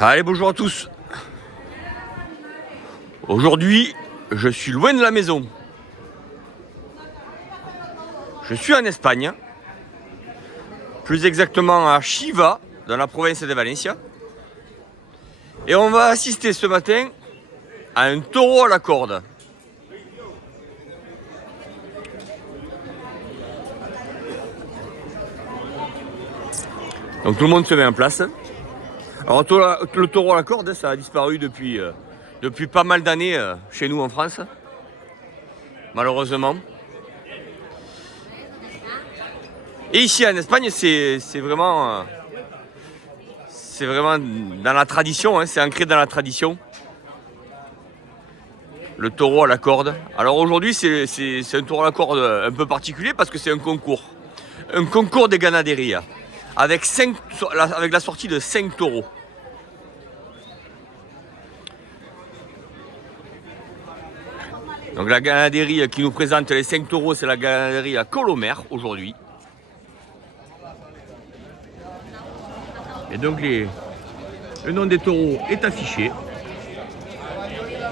Allez, bonjour à tous. Aujourd'hui, je suis loin de la maison. Je suis en Espagne, plus exactement à Chiva, dans la province de Valencia. Et on va assister ce matin à un taureau à la corde. Donc tout le monde se met en place. Alors le taureau à la corde, ça a disparu depuis pas mal d'années chez nous en France, malheureusement. Et ici en Espagne, c'est vraiment dans la tradition, hein, c'est ancré dans la tradition. Le taureau à la corde. Alors aujourd'hui, c'est un taureau à la corde un peu particulier parce que c'est un concours des ganaderías avec la sortie de 5 taureaux. Donc la ganaderie qui nous présente les 5 taureaux, c'est la ganaderie à Colomer aujourd'hui. Et donc le nom des taureaux est affiché.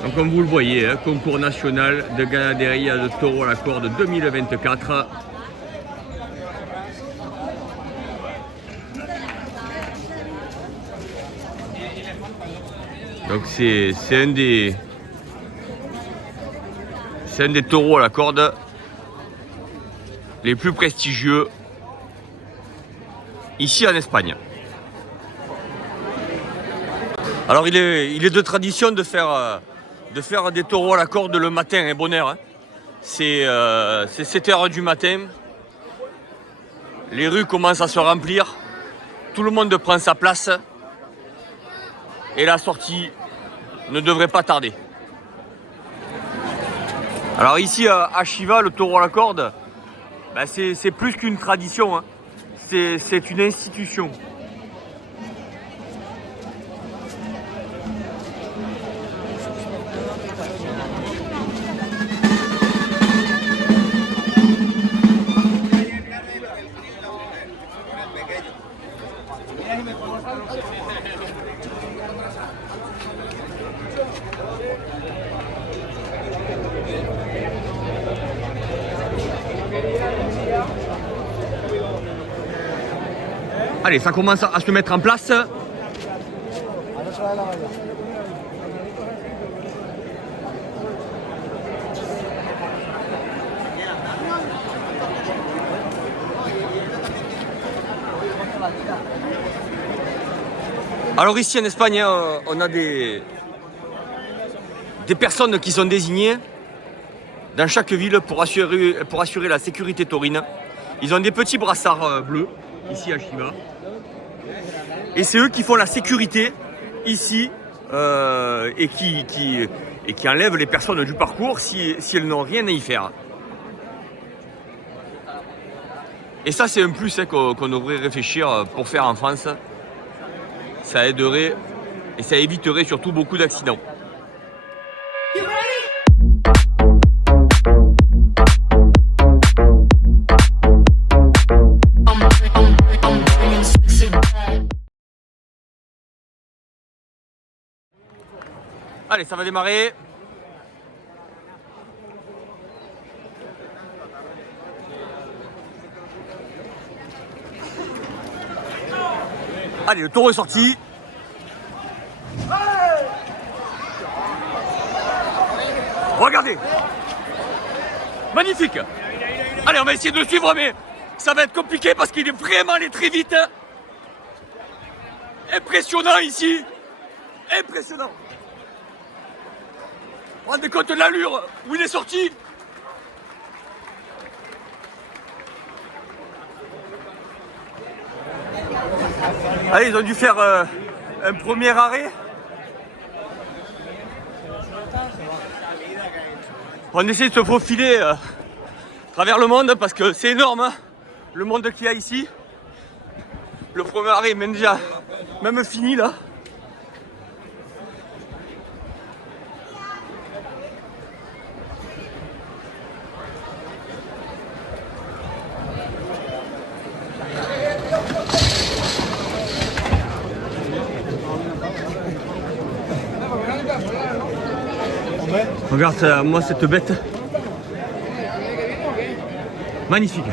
Donc comme vous le voyez, hein, concours national de ganaderie de taureaux à la corde 2024. Donc c'est un des taureaux à la corde les plus prestigieux ici en Espagne. Alors il est de tradition de faire des taureaux à la corde le matin, hein, bonne heure. Hein. C'est 7 h du matin. Les rues commencent à se remplir. Tout le monde prend sa place. Et la sortie ne devrait pas tarder. Alors ici à Chiva, le taureau à la corde, ben c'est plus qu'une tradition, hein. C'est une institution. Allez, ça commence à se mettre en place. Alors ici en Espagne, on a des personnes qui sont désignées dans chaque ville pour assurer la sécurité taurine. Ils ont des petits brassards bleus ici à Chiva. Et c'est eux qui font la sécurité ici et qui enlèvent les personnes du parcours si elles n'ont rien à y faire. Et ça, c'est un plus hein, qu'on devrait réfléchir pour faire en France. Ça aiderait et ça éviterait surtout beaucoup d'accidents. Allez, ça va démarrer. Allez, le taureau est sorti. Regardez. Magnifique. Allez, on va essayer de le suivre, mais ça va être compliqué parce qu'il est vraiment allé très vite. Impressionnant ici. Impressionnant. Vous vous rendez compte de l'allure où il est sorti? Allez, ils ont dû faire un premier arrêt. On essaie de se faufiler à travers le monde parce que c'est énorme, hein, le monde qu'il y a ici. Le premier arrêt est même fini là. Regarde moi cette bête. Magnifique.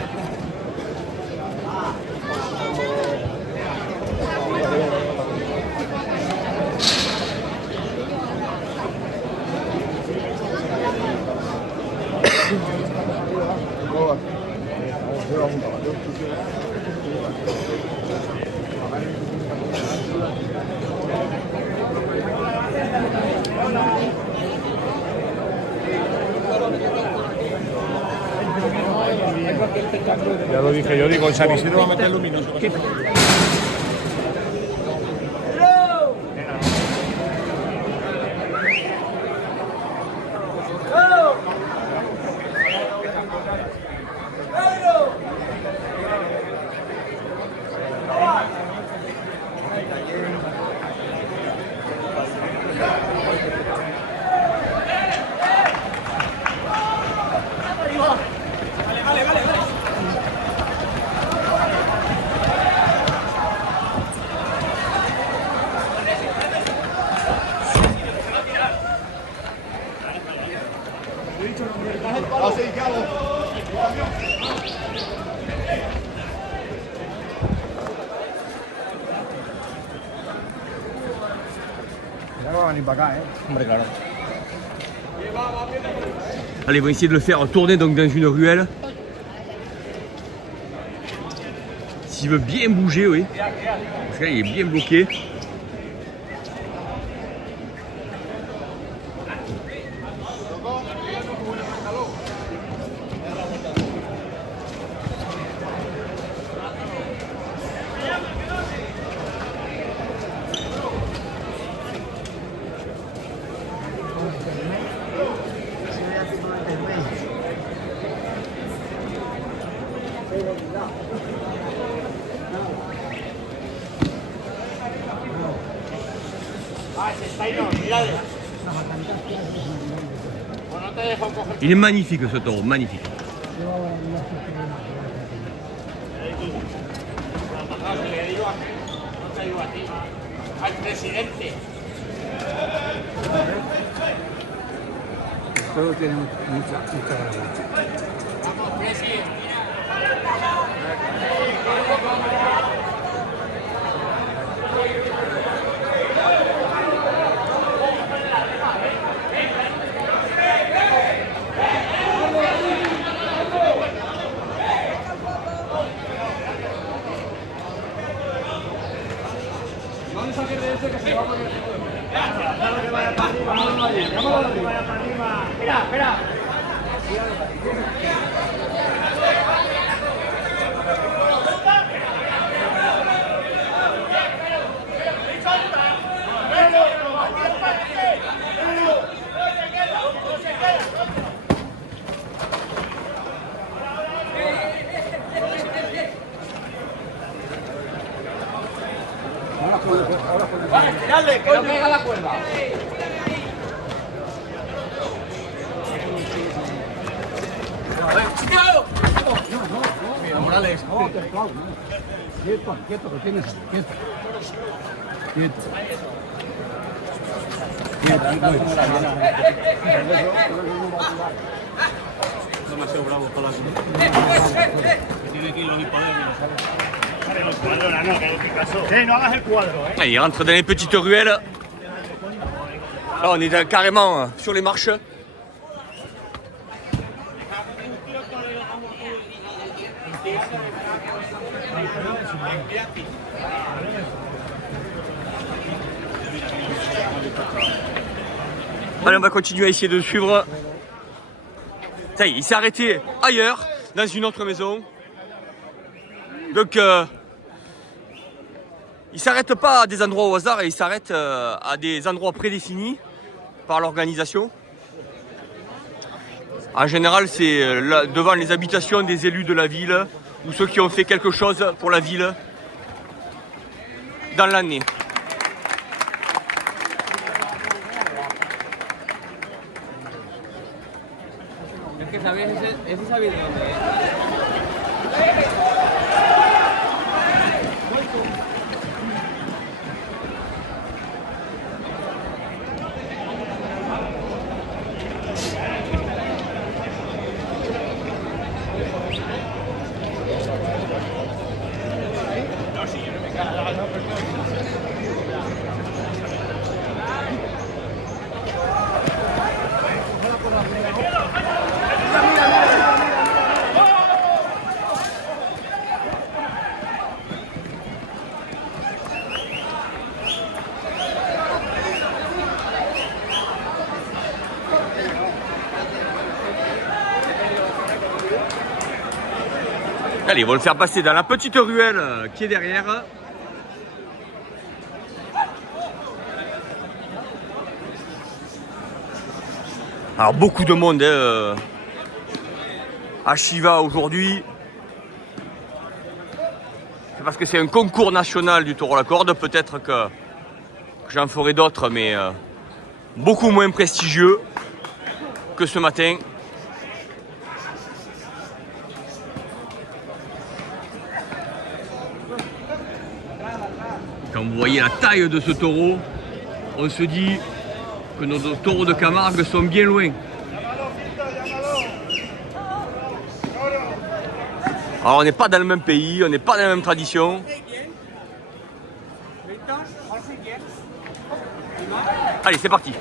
Ya lo dije yo, digo, en San Isidro va a meter luminoso. Ya no van ni para acá, Hombre, claro. Allez, on va essayer de le faire tourner donc dans une ruelle. S'il veut bien bouger, oui. Parce que là, il est bien bloqué. Il est magnifique ce taureau, magnifique. Todo tiene mucha gracia. Espera, espera. Dale, que no pega la cuerda. Morales, quieto, quieto, que tienes, quieto. Quieto. Demasiado bravo para la que tiene que ir los disparos. No hagas el cuadro, Il rentre dans les petites ruelles. Là, on est carrément sur les marches. Allez, on va continuer à essayer de le suivre. Ça y est, il s'est arrêté ailleurs, dans une autre maison. Donc, il s'arrête pas à des endroits au hasard, il s'arrête à des endroits prédéfinis par l'organisation. En général, c'est devant les habitations des élus de la ville ou ceux qui ont fait quelque chose pour la ville dans l'année. Es que sabéis, ese sabéis de dónde es. Allez, ils vont le faire passer dans la petite ruelle qui est derrière. Alors beaucoup de monde à Chiva aujourd'hui. C'est parce que c'est un concours national du taureau à la corde. Peut-être que j'en ferai d'autres, mais beaucoup moins prestigieux que ce matin. Quand vous voyez la taille de ce taureau, on se dit que nos taureaux de Camargue sont bien loin. Alors on n'est pas dans le même pays, on n'est pas dans la même tradition. Allez, c'est parti.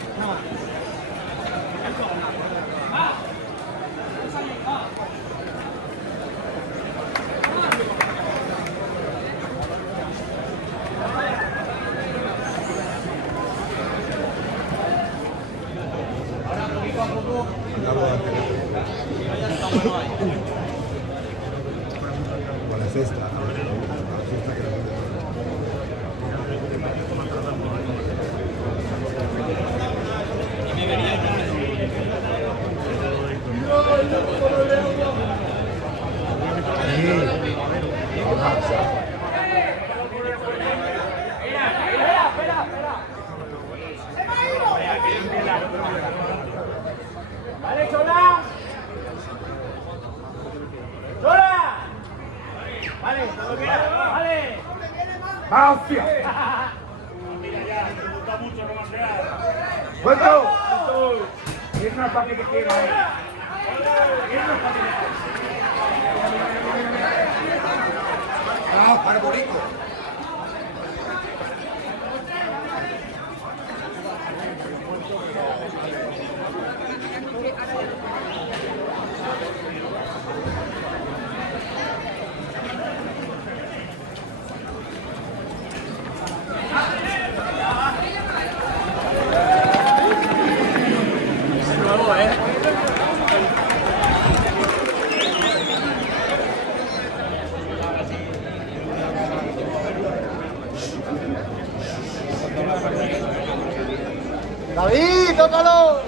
David, tócalo.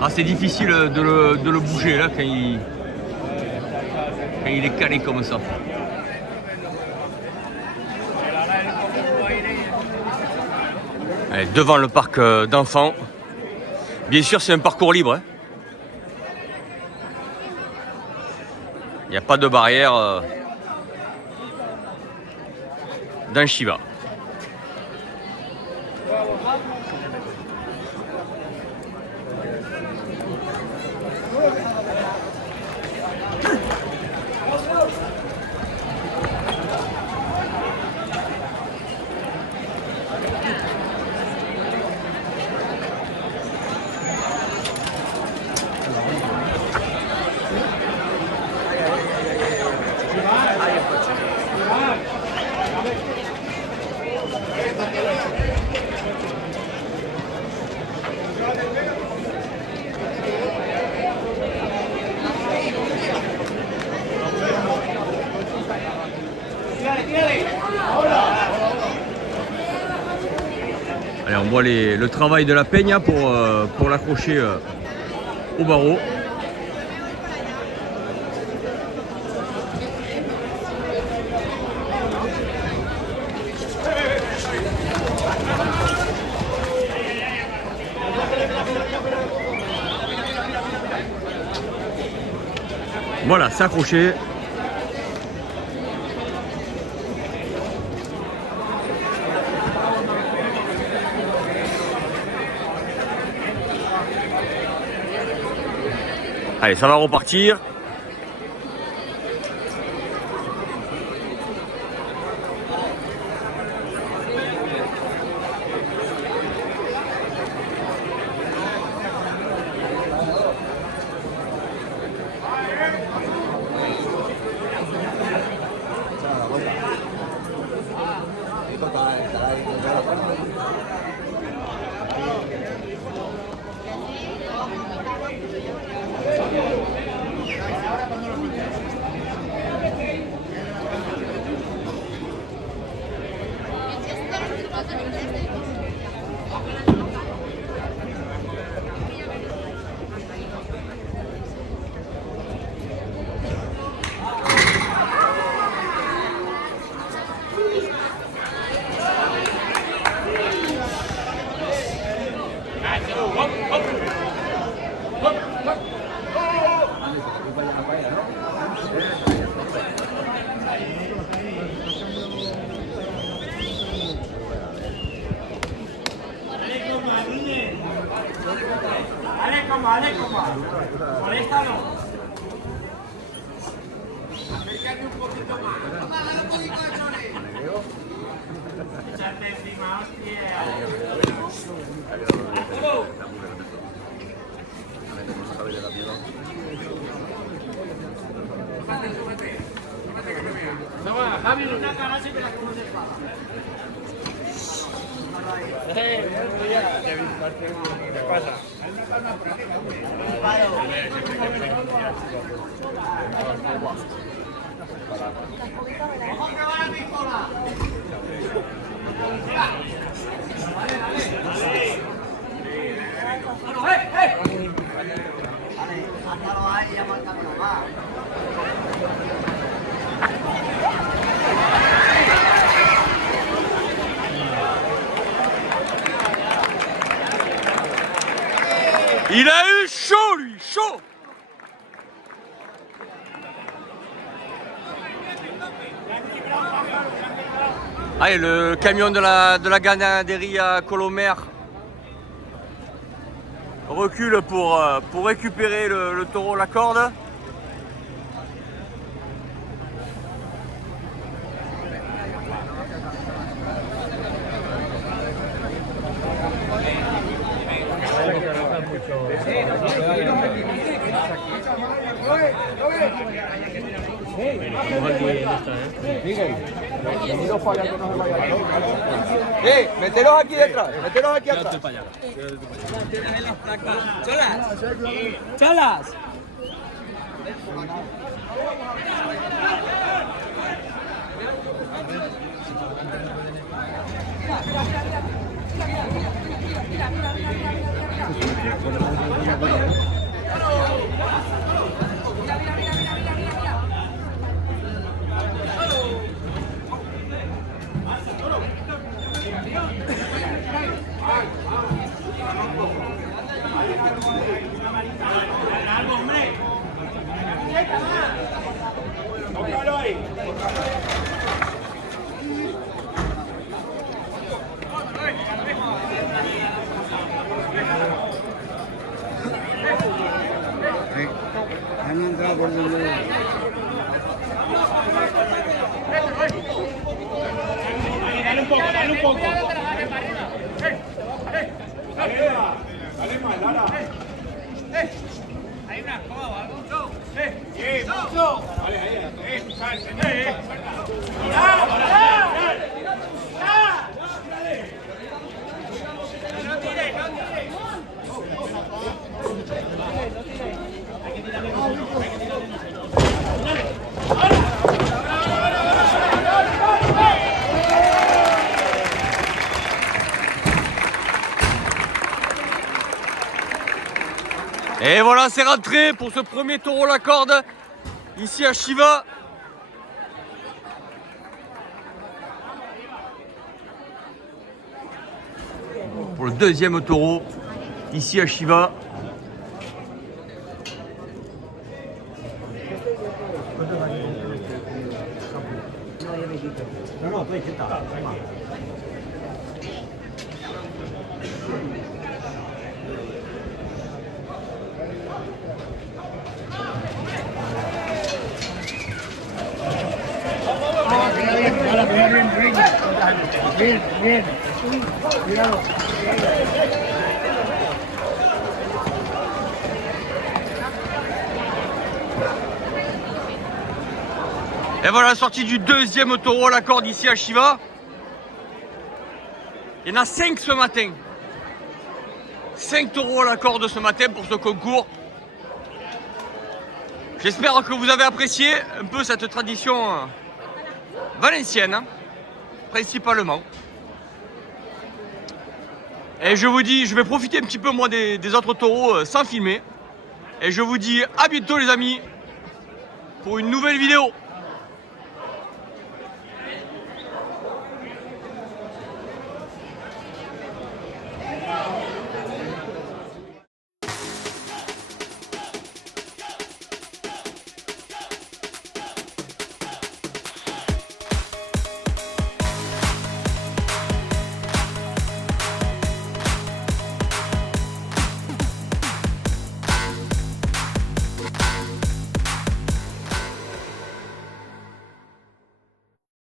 Ah, c'est difficile de le bouger là quand il est calé comme ça. Allez, devant le parc d'enfants. Bien sûr, c'est un parcours libre. Hein. Il n'y a pas de barrière dans Chiva. Allez, on voit le travail de la peña pour l'accrocher au barreau. Voilà, c'est accroché. Allez, ça va repartir. Il a eu chaud, lui, chaud. Allez, le camion de la ganaderie à Colomer recule pour récupérer le taureau la corde. Meteros aquí detrás, meteros aquí atrás. ¡Cholas! ¡Cholas! Han entrado por donde... Dale un poco, dale un poco. Dale más, Lara. Hay una escoba o algo. Vale, No tires, no tires. Et voilà, c'est rentré pour ce premier taureau la corde ici à Chiva. Pour le deuxième taureau ici à Chiva. Bien, bien. Míralo. Et voilà la sortie du deuxième taureau à la corde ici à Chiva. Il y en a 5 ce matin. 5 taureaux à la corde ce matin pour ce concours. J'espère que vous avez apprécié un peu cette tradition valencienne, hein, principalement. Et je vous dis, je vais profiter un petit peu moi des autres taureaux sans filmer. Et je vous dis à bientôt les amis pour une nouvelle vidéo.